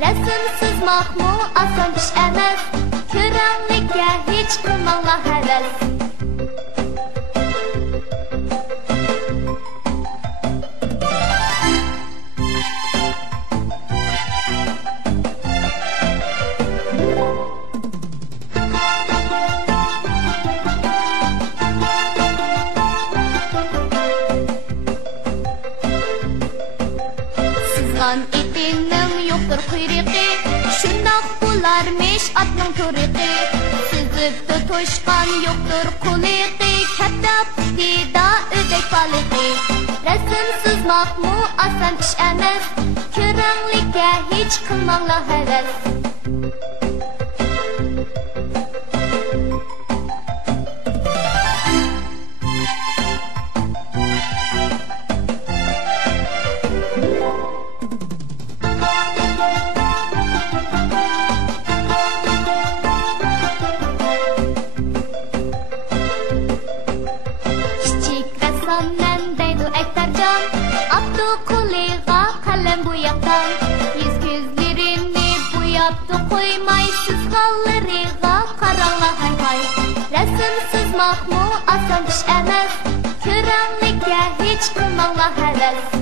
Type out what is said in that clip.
Resimsiz mahmu asan iş emas, ko'ranglikka hech qilmanglar havas. Sizgan etinin yoktur kuyruğu, şundaq bularmış atның turqi. Süzüptü toşqan yoktur quliqi, katta putida ödek baliqi. Resimsiz mahmu asan iş emas, ko'ranglikka hech qilmanglar havas. Qo'ymaysiz qo'llariga qaranglar hay hay. Resimsiz mahmu asan ish emas, ko'ranglikka hech qilmanglar havas.